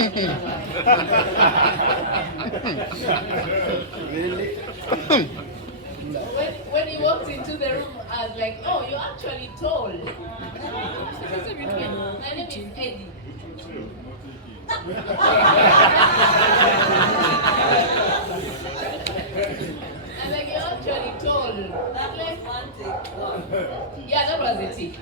Really? When he walked into the room, I was like, oh, you're actually tall. My name is Eddy. I'm like, you're actually tall. That like one tick. Yeah, that was a tick.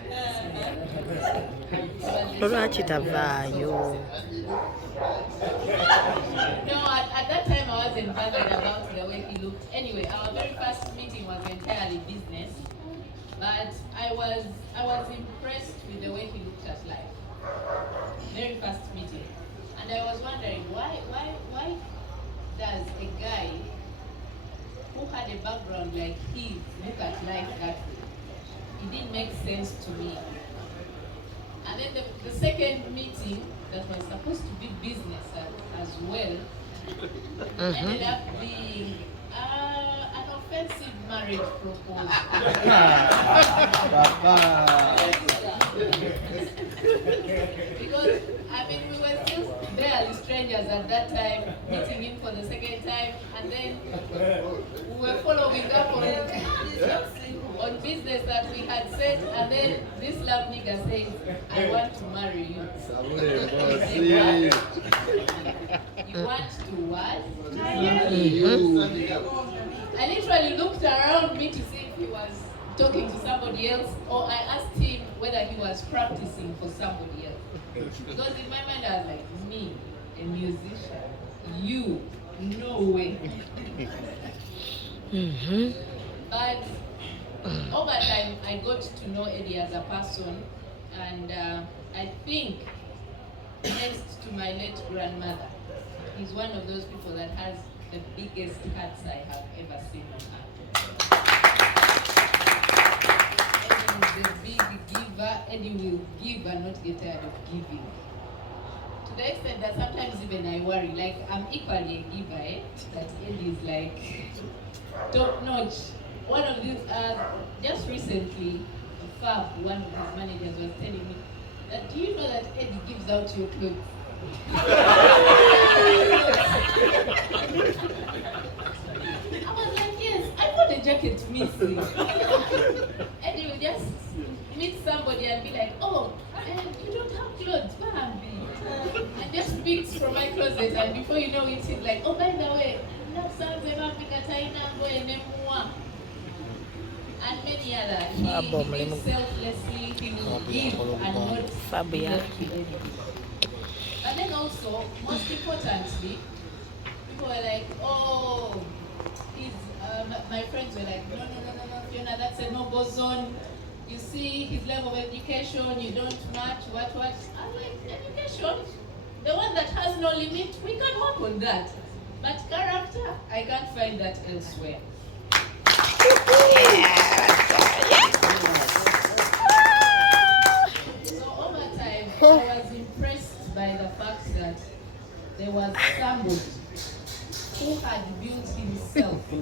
No, at that time I wasn't bothered about the way he looked. Anyway, our very first meeting was entirely business, but I was impressed with the way he looked at life. Very first meeting, and I was wondering why does a guy who had a background like his look at life that way? It didn't make sense to me. And then the second meeting that was supposed to be business as well ended up being an offensive marriage proposal. Because, I mean, we were still barely strangers at that time, meeting him for the second time, and then we were following up on business that we had said, and then this love nigga says, I want to marry you. You want to what? I literally looked around me to see if he was talking to somebody else, or I asked him whether he was practicing for somebody else. Because in my mind I was like, me, a musician, you, no way. But over time, I got to know Eddy as a person, and I think next to my late grandmother, he's one of those people that has the biggest hearts I have ever seen on earth. Eddy is a big giver. Eddy will give and not get tired of giving. To the extent that sometimes even I worry, like I'm equally a giver, that Eddy is like top notch. One of these, just recently, Fab, one of his managers, was telling me that, do you know that Eddy gives out your clothes? I was like, yes, I bought a jacket missing. Eddy will just meet somebody and be like, oh, you don't have clothes, Bambi. And just picks from my closet, and before you know it, he's like, oh, by the way, and many other. He lives selflessly, he will give and not give to anybody. But then also, most importantly, people were like, oh, my friends were like, no, Fiona, that's a no-go zone. You see his level of education, you don't match, what? I was like, education? The one that has no limit, we can work on that. But character, I can't find that elsewhere. So over time, I was impressed by the fact that there was somebody who had built himself from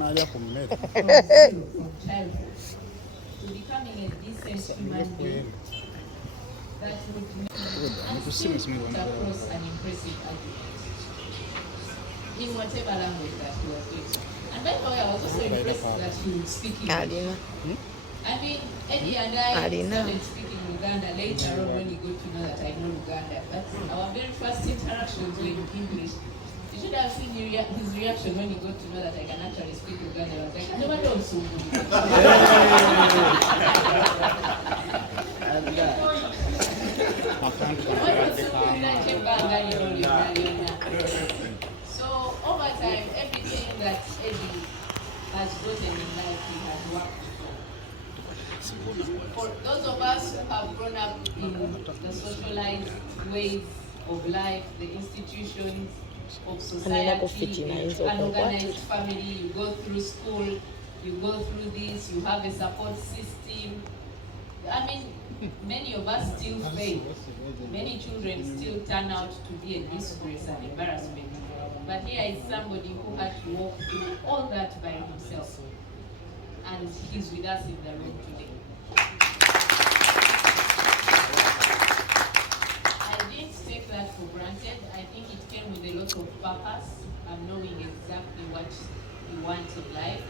childhood to becoming a decent human being that would make and still put across an impressive argument in whatever language that he was doing. And by the way, I was also impressed that he would speak English. I mean, Eddy and I started speaking Uganda later on when he got to know that I know Uganda. But our very first interactions were in English. You should have seen his reaction when he got to know that I can actually speak Uganda. I was like, I never know so good. So over time, everything that Eddy has gotten in life, he has worked for those of us who have grown up in the socialized ways of life, the institutions of society, an organized family, you go through school, you go through this, you have a support system. I mean, many of us still fail. Many children still turn out to be a disgrace and embarrassment. But here is somebody who had to walk through all that by himself. And he's with us in the room today. I didn't take that for granted. I think it lot of purpose and knowing exactly what you want in life.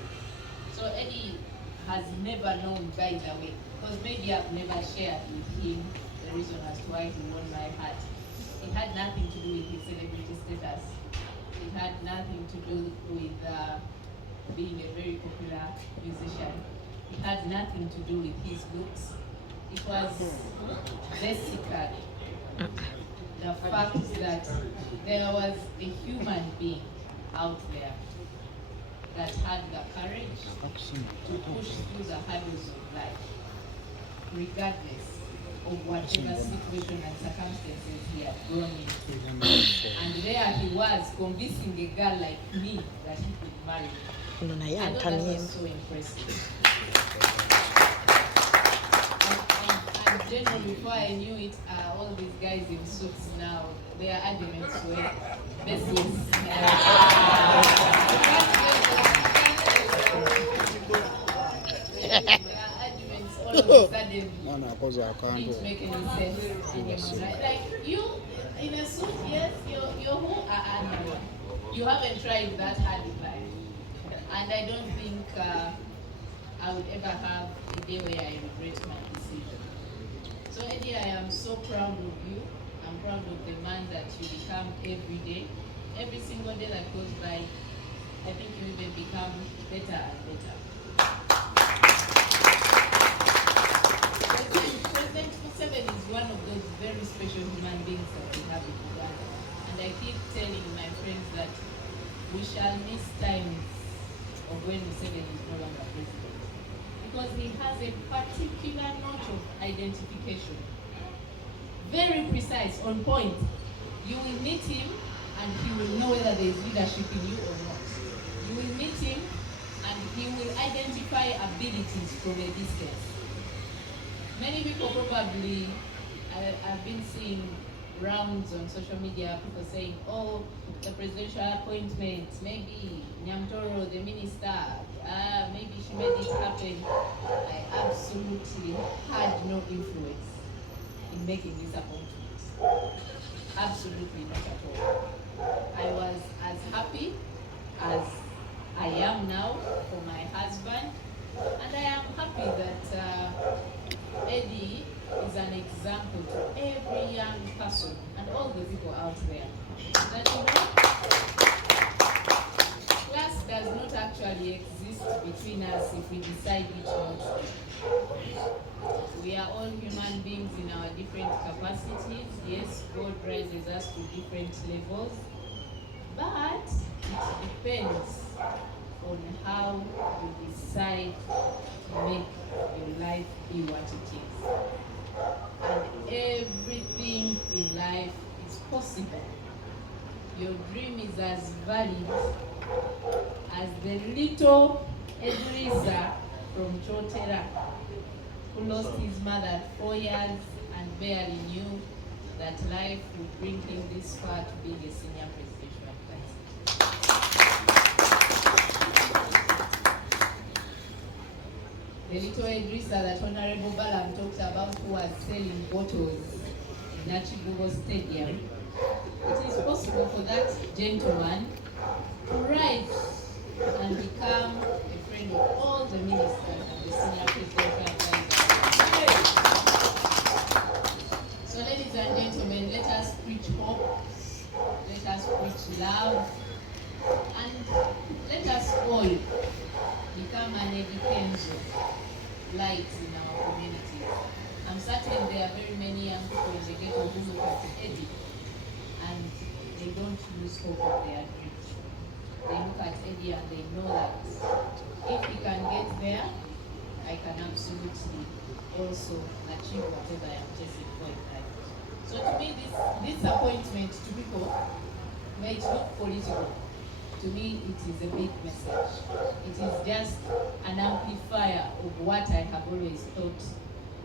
So Eddy has never known, by the way, because maybe I've never shared with him the reason as to why he won my heart. It had nothing to do with his celebrity status. It had nothing to do with being a very popular musician. It had nothing to do with his looks. It was basically the fact that there was a human being out there that had the courage to push through the hurdles of life, regardless of whatever situation and circumstances he had grown into. And there he was, convincing a girl like me that he could marry me. I thought that was so impressive. And generally, before I knew it, all these guys in suits now, their arguments were baseless. Their arguments all of a sudden didn't make any sense anymore. Like you, in a suit, yes, you're who? No. You haven't tried that hard in life. And I don't think I would ever have a day where I regret my decision. So Eddy, I am so proud of you. I'm proud of the man that you become every day. Every single day that goes by, I think you even become better and better. President Museveni is one of those very special human beings that we have in Uganda. And I keep telling my friends that we shall miss times of when Museveni is no longer president. Because he has a particular note of identification. Very precise, on point. You will meet him and he will know whether there is leadership in you or not. You will meet him and he will identify abilities from a distance. Many people probably, I've been seeing rounds on social media, people saying, oh, the presidential appointment, maybe Nyamtoro, the minister, maybe she made it happen. I absolutely had no influence in making this appointment. Absolutely not at all. I was as happy as I am now for my husband, and I am happy that Eddy is an example to every young person and all the people out there that class does not actually exist between us if we decide which not to. We are all human beings in our different capacities. Yes, God raises us to different levels, but it depends on how you decide to make your life be what it is. And everything in life is possible. Your dream is as valid as the little Eddy from Chotera, who lost his mother at 4 years and barely knew that life would bring him this far to being a senior presidential advisor. The little Eddy that Honorable Balan talked about, who was selling bottles in Nachibugo Stadium, it is possible for that gentleman to rise and become a friend of all the ministers and the senior presidential advisors. So ladies and gentlemen, let us preach hope, let us preach love, and let us all become an Eddy Kenzo light in our communities. I'm certain there are very many young people in the ghetto who look at Eddy and they don't lose hope of their dreams. They look at Eddy and they know that if he can get there, I can absolutely also achieve whatever I am chasing for in life. So to me, this appointment to people may look political. To me, it is a big message. It is just an amplifier of what I have always thought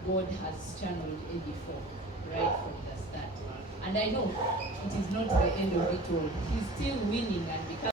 God has channeled Eddy for, right from the start. And I know it is not the end of it all. He's still winning and becoming